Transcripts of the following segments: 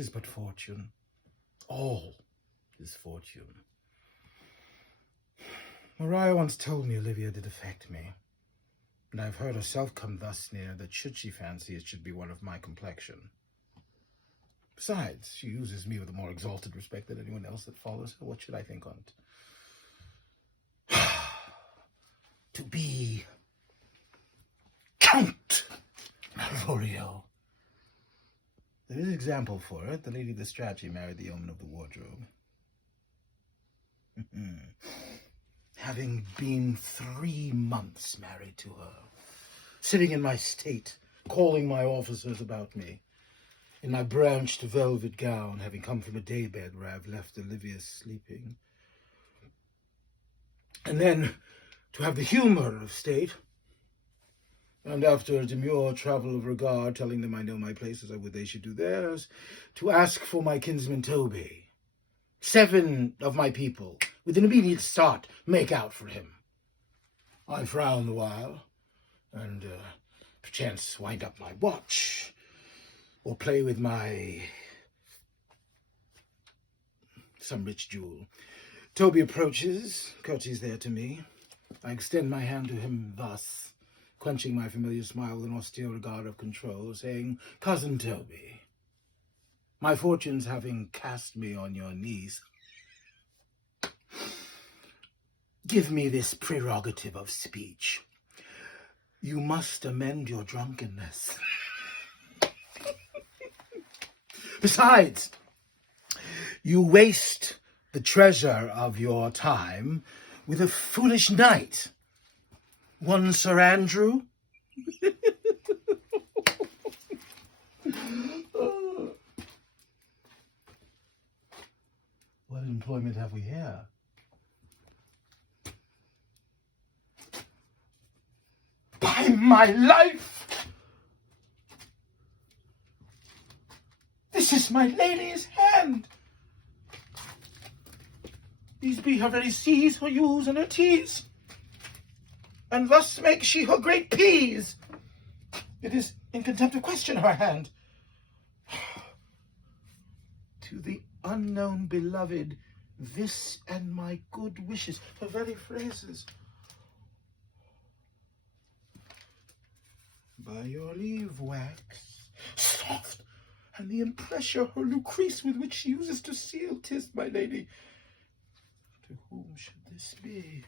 'Tis but fortune. All is fortune. Maria once told me Olivia did affect me, and I've heard herself come thus near that should she fancy it should be one of my complexion. Besides, she uses me with a more exalted respect than anyone else that follows her. What should I think on't? To be Count Malvolio. There is example for it. The lady of the strategy married the yeoman of the wardrobe. Having been 3 months married to her, sitting in my state, calling my officers about me, in my branched velvet gown, having come from a daybed where I've left Olivia sleeping. And then to have the humor of state, and after a demure travel of regard, telling them I know my place as I would they should do theirs, to ask for my kinsman Toby. 7 of my people, with an immediate start, make out for him. I frown the while, and perchance wind up my watch, or play with some rich jewel. Toby approaches, curtsies there to me. I extend my hand to him thus, quenching my familiar smile with an austere regard of control, saying, Cousin Toby, my fortunes having cast me on your knees, give me this prerogative of speech. You must amend your drunkenness. Besides, you waste the treasure of your time with a foolish knight, one Sir Andrew. What employment have we here? By my life! This is my lady's hand. These be her very C's, her U's, and her T's. And thus makes she her great P's. It is in contempt of question her hand. To the unknown beloved, this and my good wishes, her very phrases. By your leave, wax, soft, and the impressure her Lucrece with which she uses to seal, 'tis my lady. To whom should this be?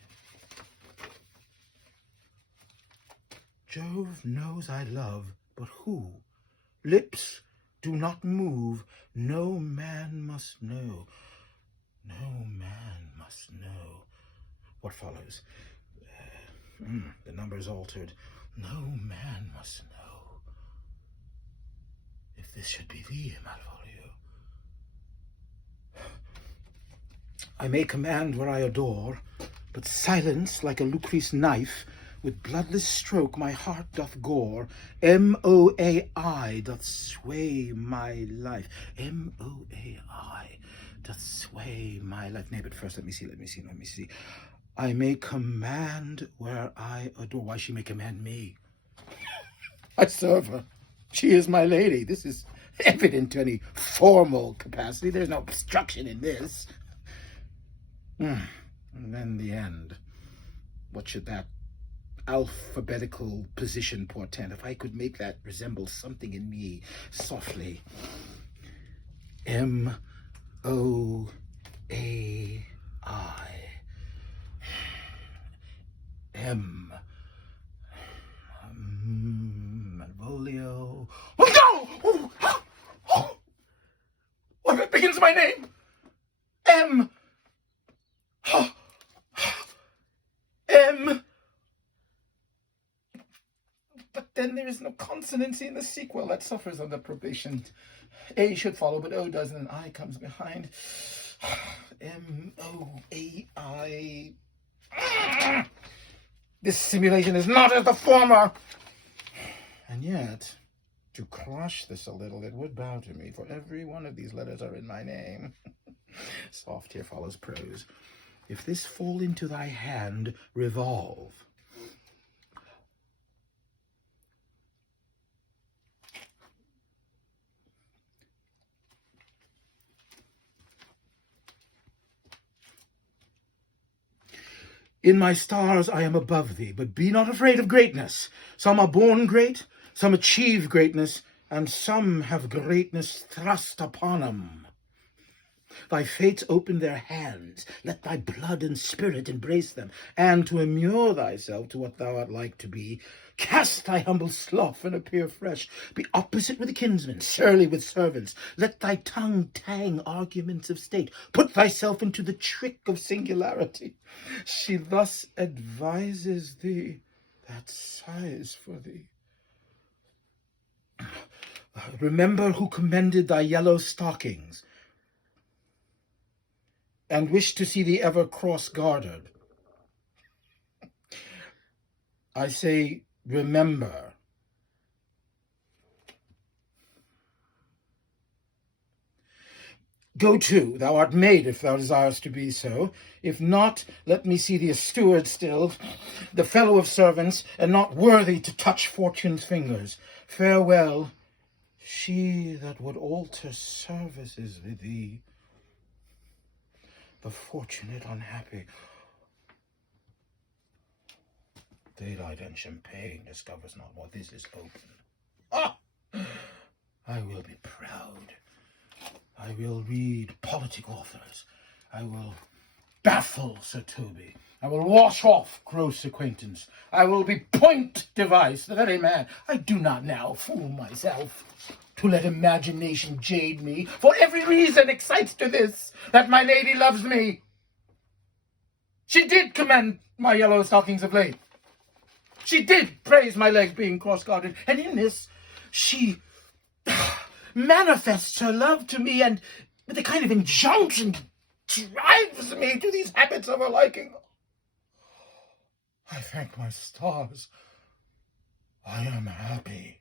Jove knows I love, but who? Lips do not move, no man must know. No man must know. What follows? The number is altered. No man must know. If this should be thee, Malvolio. I may command where I adore, but silence like a Lucrece knife, with bloodless stroke my heart doth gore. M-O-A-I doth sway my life. M-O-A-I doth sway my life. Nay, but first let me see. I may command where I adore. Why, she may command me. I serve her. She is my lady. This is evident to any formal capacity. There's no obstruction in this. And then the end. What should that alphabetical position portend? If I could make that resemble something in me softly. M-O-A-I. M. Malvolio. Oh, no! Oh. What begins my name? M. M. But then there is no consonancy in the sequel. That suffers under probation. A should follow, but O doesn't, and I comes behind. M-O-A-I. This simulation is not as the former. And yet, to crush this a little, it would bow to me, for every one of these letters are in my name. Soft here follows prose. If this fall into thy hand, revolve. In my stars I am above thee, but be not afraid of greatness. Some are born great, some achieve greatness, and some have greatness thrust upon 'em. Thy fates open their hands, let thy blood and spirit embrace them, and to immure thyself to what thou art like to be, cast thy humble slough and appear fresh. Be opposite with a kinsman, surly with servants. Let thy tongue tang arguments of state. Put thyself into the trick of singularity. She thus advises thee that sighs for thee. Remember who commended thy yellow stockings, and wished to see thee ever cross-gartered. I say, remember. Go to, thou art made, if thou desirest to be so. If not, let me see thee a steward still, the fellow of servants, and not worthy to touch fortune's fingers. Farewell, she that would alter services with thee. The fortunate unhappy. Daylight and champagne discovers not what this is open. Ah! I will be proud. I will read politic authors. I will baffle Sir Toby. I will wash off gross acquaintance. I will be point device, the very man. I do not now fool myself to let imagination jade me, for every reason excites to this, that my lady loves me. She did commend my yellow stockings of late. She did praise my legs being cross-gartered, and in this she manifests her love to me, and with a kind of injunction drives me to these habits of her liking. I thank my stars. I am happy.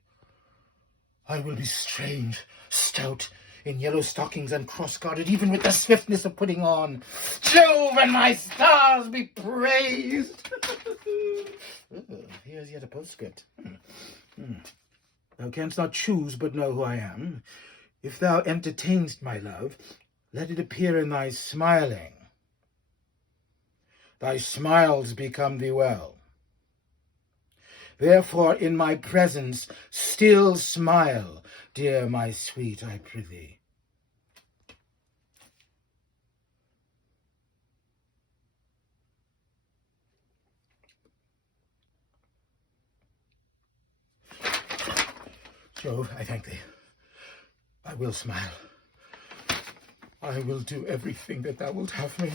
I will be strange, stout, in yellow stockings and cross-gartered, even with the swiftness of putting on. Jove and my stars be praised! Here's yet a postscript. Thou canst not choose but know who I am. If thou entertainst my love, let it appear in thy smiling. Thy smiles become thee well. Therefore in my presence still smile, dear my sweet, I prithee. Jove, I thank thee. I will smile. I will do everything that thou wilt have me.